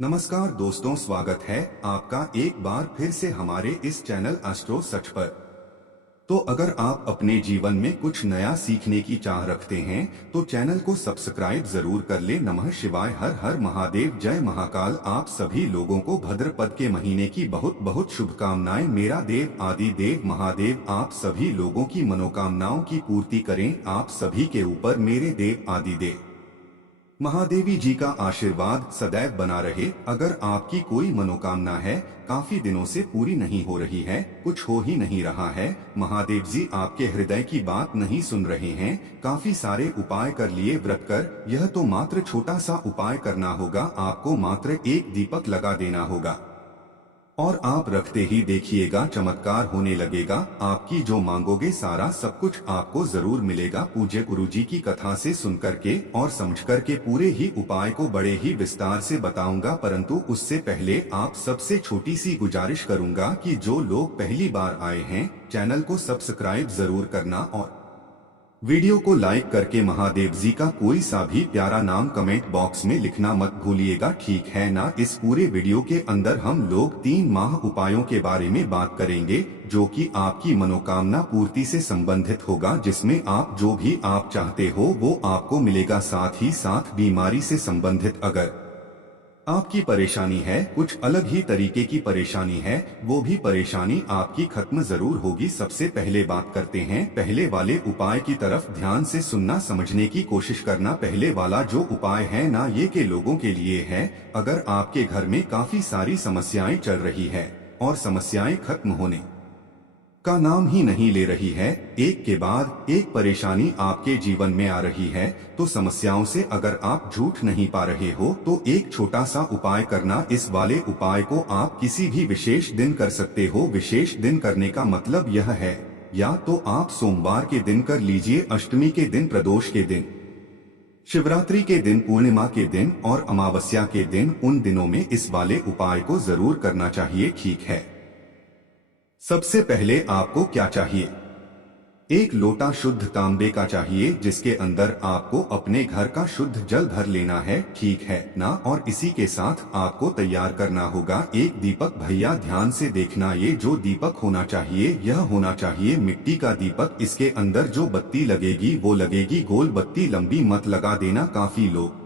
नमस्कार दोस्तों, स्वागत है आपका एक बार फिर से हमारे इस चैनल एस्ट्रो सच पर। तो अगर आप अपने जीवन में कुछ नया सीखने की चाह रखते हैं तो चैनल को सब्सक्राइब जरूर कर ले। नमः शिवाय, हर हर महादेव, जय महाकाल। आप सभी लोगों को भाद्रपद के महीने की बहुत बहुत शुभकामनाएं। मेरा देव आदि देव महादेव आप सभी लोगों की मनोकामनाओं की पूर्ति करें। आप सभी के ऊपर मेरे देव आदि देव महादेवी जी का आशीर्वाद सदैव बना रहे। अगर आपकी कोई मनोकामना है, काफी दिनों से पूरी नहीं हो रही है, कुछ हो ही नहीं रहा है, महादेव जी आपके हृदय की बात नहीं सुन रहे हैं, काफी सारे उपाय कर लिए, व्रत कर, यह तो मात्र छोटा सा उपाय करना होगा। आपको मात्र एक दीपक लगा देना होगा और आप रखते ही देखिएगा चमत्कार होने लगेगा। आपकी जो मांगोगे सारा सब कुछ आपको जरूर मिलेगा। पूज्य गुरुजी की कथा से सुन करके और समझ करके पूरे ही उपाय को बड़े ही विस्तार से बताऊंगा, परंतु उससे पहले आप सबसे छोटी सी गुजारिश करूंगा कि जो लोग पहली बार आए हैं चैनल को सब्सक्राइब जरूर करना और वीडियो को लाइक करके महादेव जी का कोई सा भी प्यारा नाम कमेंट बॉक्स में लिखना मत भूलिएगा, ठीक है ना। इस पूरे वीडियो के अंदर हम लोग 3 माह उपायों के बारे में बात करेंगे जो कि आपकी मनोकामना पूर्ति से संबंधित होगा, जिसमें आप जो भी आप चाहते हो वो आपको मिलेगा। साथ ही साथ बीमारी से संबंधित अगर आपकी परेशानी है, कुछ अलग ही तरीके की परेशानी है, वो भी परेशानी आपकी खत्म जरूर होगी। सबसे पहले बात करते हैं पहले वाले उपाय की तरफ। ध्यान से सुनना, समझने की कोशिश करना। पहले वाला जो उपाय है ना, ये के लोगों के लिए है अगर आपके घर में काफी सारी समस्याएं चल रही है और समस्याएं खत्म होने का नाम ही नहीं ले रही है, एक के बाद एक परेशानी आपके जीवन में आ रही है, तो समस्याओं से अगर आप झूठ नहीं पा रहे हो तो एक छोटा सा उपाय करना। इस वाले उपाय को आप किसी भी विशेष दिन कर सकते हो। विशेष दिन करने का मतलब यह है, या तो आप सोमवार के दिन कर लीजिए, अष्टमी के दिन, प्रदोष के दिन, शिवरात्रि के दिन, पूर्णिमा के दिन और अमावस्या के दिन, उन दिनों में इस वाले उपाय को जरूर करना चाहिए, ठीक है। सबसे पहले आपको क्या चाहिए, एक लोटा शुद्ध तांबे का चाहिए जिसके अंदर आपको अपने घर का शुद्ध जल भर लेना है, ठीक है ना। और इसी के साथ आपको तैयार करना होगा एक दीपक। भैया ध्यान से देखना, ये जो दीपक होना चाहिए यह होना चाहिए मिट्टी का दीपक। इसके अंदर जो बत्ती लगेगी वो लगेगी गोल बत्ती, लंबी मत लगा देना, काफी लोग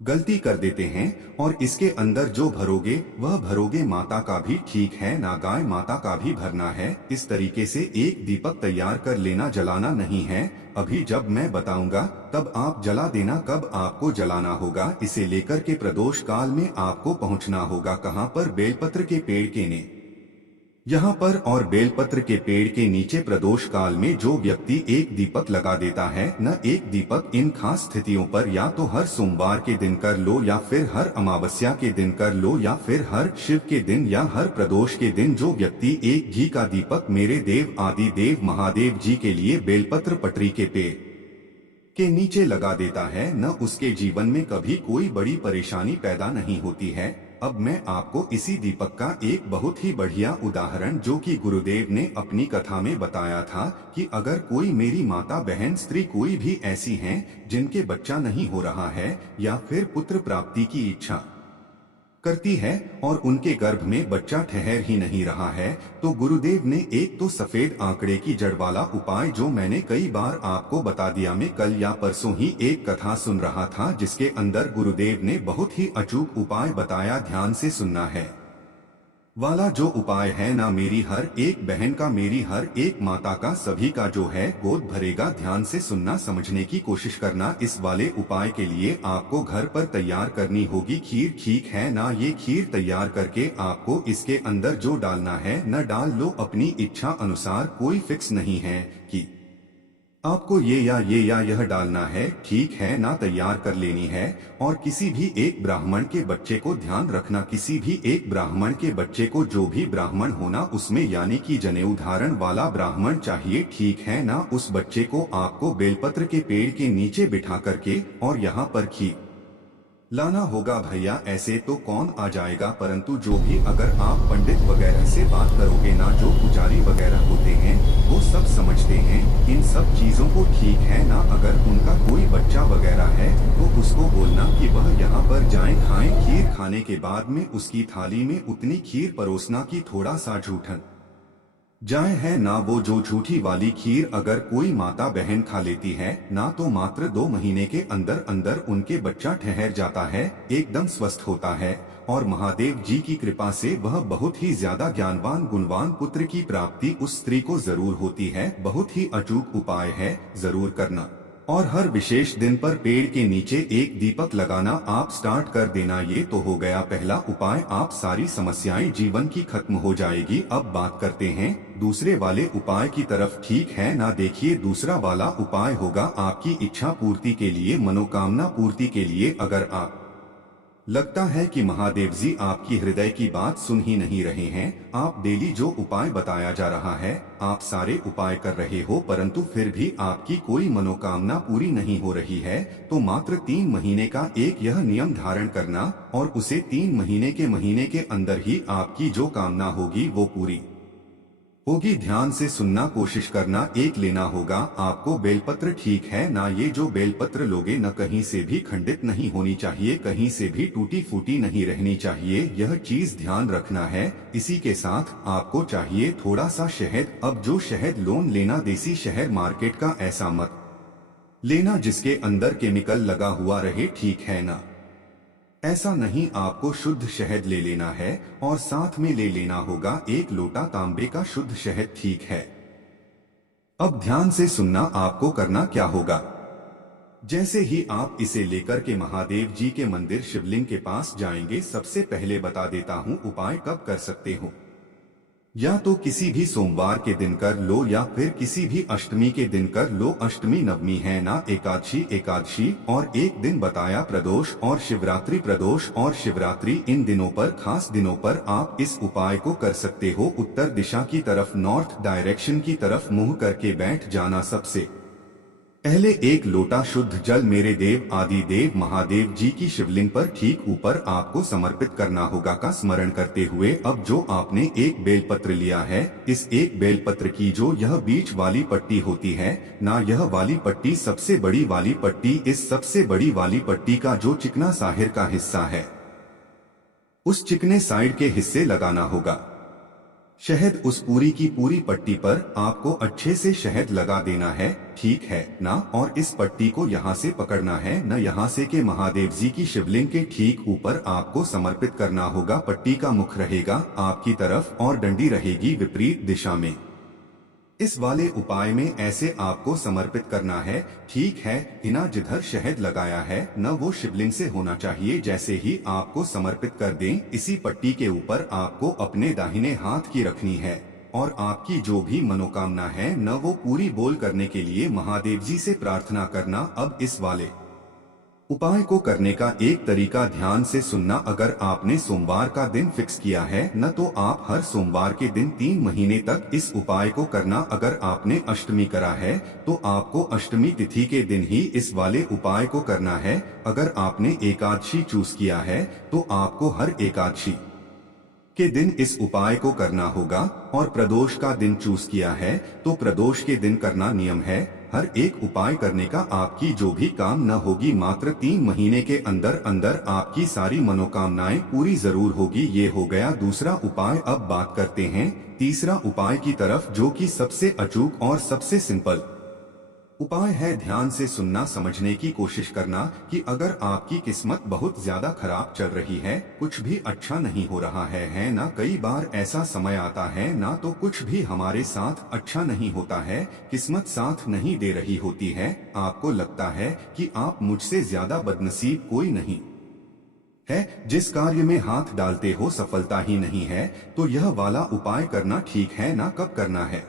गलती कर देते हैं। और इसके अंदर जो भरोगे वह भरोगे माता का भी, ठीक है ना, गाय माता का भी भरना है। इस तरीके से एक दीपक तैयार कर लेना, जलाना नहीं है। अभी जब मैं बताऊंगा तब आप जला देना। कब आपको जलाना होगा, इसे लेकर के प्रदोष काल में आपको पहुंचना होगा। कहां पर, बेलपत्र के पेड़ के ने यहाँ पर और बेलपत्र के पेड़ के नीचे प्रदोष काल में जो व्यक्ति एक दीपक लगा देता है न, एक दीपक इन खास स्थितियों पर या तो हर सोमवार के दिन कर लो, या फिर हर अमावस्या के दिन कर लो, या फिर हर शिव के दिन, या हर प्रदोष के दिन, जो व्यक्ति एक घी का दीपक मेरे देव आदि देव महादेव जी के लिए बेलपत्र पटरी के पेड़ के नीचे लगा देता है न, उसके जीवन में कभी कोई बड़ी परेशानी पैदा नहीं होती है। अब मैं आपको इसी दीपक का एक बहुत ही बढ़िया उदाहरण, जो कि गुरुदेव ने अपनी कथा में बताया था, कि अगर कोई मेरी माता बहन स्त्री कोई भी ऐसी हैं जिनके बच्चा नहीं हो रहा है या फिर पुत्र प्राप्ति की इच्छा करती है और उनके गर्भ में बच्चा ठहर ही नहीं रहा है, तो गुरुदेव ने एक तो सफेद आंकड़े की जड़ वाला उपाय, जो मैंने कई बार आपको बता दिया। मैं कल या परसों ही एक कथा सुन रहा था जिसके अंदर गुरुदेव ने बहुत ही अचूक उपाय बताया, ध्यान से सुनना है। वाला जो उपाय है ना, मेरी हर एक बहन का, मेरी हर एक माता का, सभी का जो है गोद भरेगा। ध्यान से सुनना, समझने की कोशिश करना। इस वाले उपाय के लिए आपको घर पर तैयार करनी होगी खीर, ठीक है ना। ये खीर तैयार करके आपको इसके अंदर जो डालना है न, डाल लो अपनी इच्छा अनुसार, कोई फिक्स नहीं है कि आपको ये या यह डालना है, ठीक है ना। तैयार कर लेनी है और किसी भी एक ब्राह्मण के बच्चे को, ध्यान रखना, किसी भी एक ब्राह्मण के बच्चे को, जो भी ब्राह्मण होना उसमें, यानी कि जनेऊ धारण वाला ब्राह्मण चाहिए, ठीक है ना। उस बच्चे को आपको बेलपत्र के पेड़ के नीचे बिठा करके और यहाँ पर खीर लाना होगा भैया, ऐसे तो कौन आ जाएगा, परंतु जो भी अगर आप पंडित वगैरह से बात करोगे ना, जो पुजारी वगैरह होते हैं वो सब समझते हैं इन सब चीजों को, ठीक है ना। अगर उनका कोई बच्चा वगैरह है तो उसको बोलना कि वह यहाँ पर जाए, खाएं खीर, खाने के बाद में उसकी थाली में उतनी खीर परोसना कि थोड़ा सा जूठन जाए, है ना। वो जो झूठी वाली खीर अगर कोई माता बहन खा लेती है ना, तो मात्र 2 महीने के अंदर अंदर उनके बच्चा ठहर जाता है, एकदम स्वस्थ होता है, और महादेव जी की कृपा से वह बहुत ही ज्यादा ज्ञानवान गुणवान पुत्र की प्राप्ति उस स्त्री को जरूर होती है। बहुत ही अचूक उपाय है, जरूर करना। और हर विशेष दिन पर पेड़ के नीचे एक दीपक लगाना आप स्टार्ट कर देना। ये तो हो गया पहला उपाय, आप सारी समस्याएं जीवन की खत्म हो जाएगी। अब बात करते हैं दूसरे वाले उपाय की तरफ, ठीक है ना। देखिए, दूसरा वाला उपाय होगा आपकी इच्छा पूर्ति के लिए, मनोकामना पूर्ति के लिए। अगर आप लगता है कि महादेव जी आपकी हृदय की बात सुन ही नहीं रहे हैं, आप डेली जो उपाय बताया जा रहा है आप सारे उपाय कर रहे हो, परंतु फिर भी आपकी कोई मनोकामना पूरी नहीं हो रही है, तो मात्र 3 महीने का एक यह नियम धारण करना, और उसे 3 महीने के अंदर ही आपकी जो कामना होगी वो पूरी होगी। ध्यान से सुनना, कोशिश करना। एक लेना होगा आपको बेलपत्र, ठीक है ना। ये जो बेलपत्र लोगे न, कहीं से भी खंडित नहीं होनी चाहिए, कहीं से भी टूटी फूटी नहीं रहनी चाहिए, यह चीज ध्यान रखना है। इसी के साथ आपको चाहिए थोड़ा सा शहद। अब जो शहद लोन लेना, देसी शहद, मार्केट का ऐसा मत लेना जिसके अंदर केमिकल लगा हुआ रहे, ठीक है ना। ऐसा नहीं, आपको शुद्ध शहद ले लेना है, और साथ में ले लेना होगा 1 लोटा तांबे का शुद्ध शहद, ठीक है। अब ध्यान से सुनना, आपको करना क्या होगा। जैसे ही आप इसे लेकर के महादेव जी के मंदिर शिवलिंग के पास जाएंगे, सबसे पहले बता देता हूँ उपाय कब कर सकते हो। या तो किसी भी सोमवार के दिन कर लो, या फिर किसी भी अष्टमी के दिन कर लो। अष्टमी, नवमी है ना, एकादशी, और एक दिन बताया प्रदोष और शिवरात्रि। प्रदोष और शिवरात्रि इन दिनों पर, खास दिनों पर आप इस उपाय को कर सकते हो। उत्तर दिशा की तरफ, नॉर्थ डायरेक्शन की तरफ मुंह करके बैठ जाना। सबसे पहले 1 लोटा शुद्ध जल मेरे देव आदि देव महादेव जी की शिवलिंग पर ठीक ऊपर आपको समर्पित करना होगा, का स्मरण करते हुए। अब जो आपने एक बेलपत्र लिया है, इस एक बेलपत्र की जो यह बीच वाली पट्टी होती है ना, यह वाली पट्टी, सबसे बड़ी वाली पट्टी, इस सबसे बड़ी वाली पट्टी का जो चिकना साहिर का हिस्सा है, उस चिकने साइड के हिस्से लगाना होगा शहद। उस पूरी की पूरी पट्टी पर आपको अच्छे से शहद लगा देना है, ठीक है ना। और इस पट्टी को यहाँ से पकड़ना है न, यहाँ से के महादेव जी की शिवलिंग के ठीक ऊपर आपको समर्पित करना होगा। पट्टी का मुख रहेगा आपकी तरफ और डंडी रहेगी विपरीत दिशा में। इस वाले उपाय में ऐसे आपको समर्पित करना है, ठीक है। इना जिधर शहद लगाया है न, वो शिवलिंग से होना चाहिए। जैसे ही आपको समर्पित कर दें, इसी पट्टी के ऊपर आपको अपने दाहिने हाथ की रखनी है, और आपकी जो भी मनोकामना है न, वो पूरी बोल करने के लिए महादेव जी से प्रार्थना करना। अब इस वाले उपाय को करने का एक तरीका, ध्यान से सुनना। अगर आपने सोमवार का दिन फिक्स किया है न, तो आप हर सोमवार के दिन 3 महीने तक इस उपाय को करना। अगर आपने अष्टमी करा है तो आपको अष्टमी तिथि के दिन ही इस वाले उपाय को करना है। अगर आपने एकादशी चूज किया है तो आपको हर एकादशी के दिन इस उपाय को करना होगा, और प्रदोष का दिन चूज किया है तो प्रदोष के दिन करना नियम है। हर एक उपाय करने का आपकी जो भी काम न होगी, मात्र 3 महीने के अंदर अंदर आपकी सारी मनोकामनाएं पूरी जरूर होगी। ये हो गया दूसरा उपाय। अब बात करते हैं तीसरा उपाय की तरफ, जो कि सबसे अचूक और सबसे सिंपल उपाय है। ध्यान से सुनना, समझने की कोशिश करना कि अगर आपकी किस्मत बहुत ज्यादा खराब चल रही है, कुछ भी अच्छा नहीं हो रहा है ना। कई बार ऐसा समय आता है ना, तो कुछ भी हमारे साथ अच्छा नहीं होता है, किस्मत साथ नहीं दे रही होती है। आपको लगता है कि आप मुझसे ज्यादा बदनसीब कोई नहीं है, जिस कार्य में हाथ डालते हो सफलता ही नहीं है, तो यह वाला उपाय करना, ठीक है ना। कब करना है?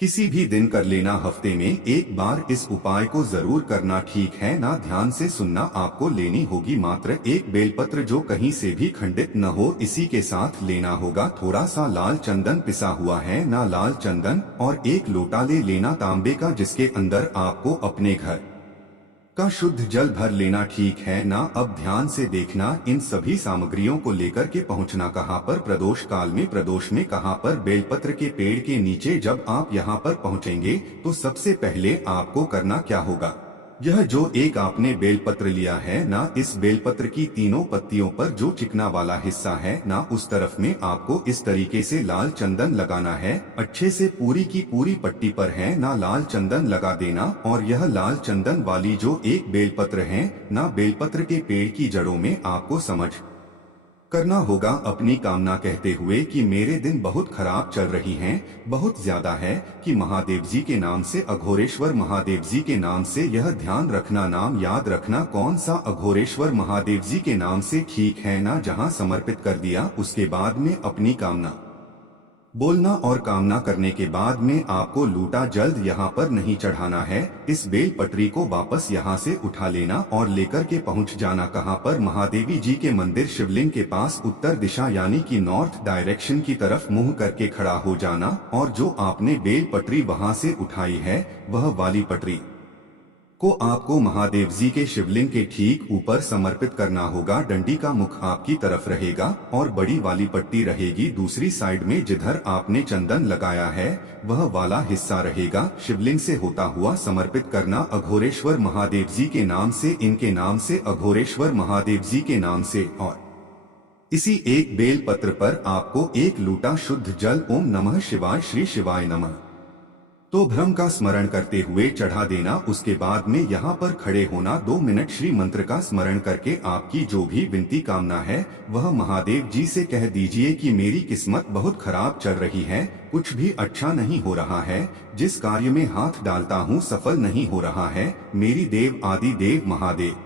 किसी भी दिन कर लेना, हफ्ते में एक बार इस उपाय को जरूर करना, ठीक है ना। ध्यान से सुनना, आपको लेनी होगी मात्र एक बेलपत्र, जो कहीं से भी खंडित न हो। इसी के साथ लेना होगा थोड़ा सा लाल चंदन, पिसा हुआ है ना लाल चंदन, और 1 लोटा ले लेना तांबे का, जिसके अंदर आपको अपने घर का शुद्ध जल भर लेना ठीक है ना। अब ध्यान से देखना, इन सभी सामग्रियों को लेकर के पहुंचना कहाँ पर, प्रदोष काल में। प्रदोष में कहाँ पर, बेलपत्र के पेड़ के नीचे। जब आप यहाँ पर पहुंचेंगे तो सबसे पहले आपको करना क्या होगा, यह जो एक आपने बेलपत्र लिया है ना, इस बेलपत्र की तीनों पत्तियों पर जो चिकना वाला हिस्सा है ना, उस तरफ में आपको इस तरीके से लाल चंदन लगाना है। अच्छे से पूरी की पूरी पट्टी पर है ना लाल चंदन लगा देना। और यह लाल चंदन वाली जो एक बेलपत्र है ना, बेलपत्र के पेड़ की जड़ों में आपको समझ करना होगा अपनी कामना, कहते हुए कि मेरे दिन बहुत खराब चल रही हैं, बहुत ज्यादा है, कि महादेव जी के नाम से, अघोरेश्वर महादेव जी के नाम से। यह ध्यान रखना, नाम याद रखना, कौन सा, अघोरेश्वर महादेव जी के नाम से, ठीक है ना। जहां समर्पित कर दिया उसके बाद में अपनी कामना बोलना, और कामना करने के बाद में आपको लूटा जल्द यहाँ पर नहीं चढ़ाना है। इस बेल पटरी को वापस यहाँ से उठा लेना और लेकर के पहुँच जाना कहाँ पर, महादेवी जी के मंदिर शिवलिंग के पास उत्तर दिशा यानी कि नॉर्थ डायरेक्शन की तरफ मुंह करके खड़ा हो जाना। और जो आपने बेल पटरी वहाँ से उठाई है, वह वाली पटरी को आपको महादेव जी के शिवलिंग के ठीक ऊपर समर्पित करना होगा। डंडी का मुख आपकी तरफ रहेगा और बड़ी वाली पट्टी रहेगी दूसरी साइड में। जिधर आपने चंदन लगाया है वह वाला हिस्सा रहेगा। शिवलिंग से होता हुआ समर्पित करना, अघोरेश्वर महादेव जी के नाम से, इनके नाम से, अघोरेश्वर महादेव जी के नाम से। और इसी एक बेल पत्र पर आपको एक लूटा शुद्ध जल ओम नमः शिवाय, श्री शिवाय नमः तो भ्रम का स्मरण करते हुए चढ़ा देना। उसके बाद में यहाँ पर खड़े होना, 2 मिनट श्री मंत्र का स्मरण करके आपकी जो भी विनती कामना है वह महादेव जी से कह दीजिए कि मेरी किस्मत बहुत खराब चल रही है, कुछ भी अच्छा नहीं हो रहा है, जिस कार्य में हाथ डालता हूँ सफल नहीं हो रहा है। मेरी देव आदि देव महादेव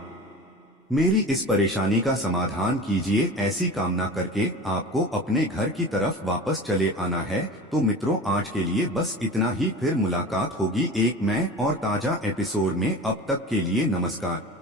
मेरी इस परेशानी का समाधान कीजिए। ऐसी कामना करके आपको अपने घर की तरफ वापस चले आना है। तो मित्रों, आज के लिए बस इतना ही, फिर मुलाकात होगी एक नए और ताजा एपिसोड में। अब तक के लिए नमस्कार।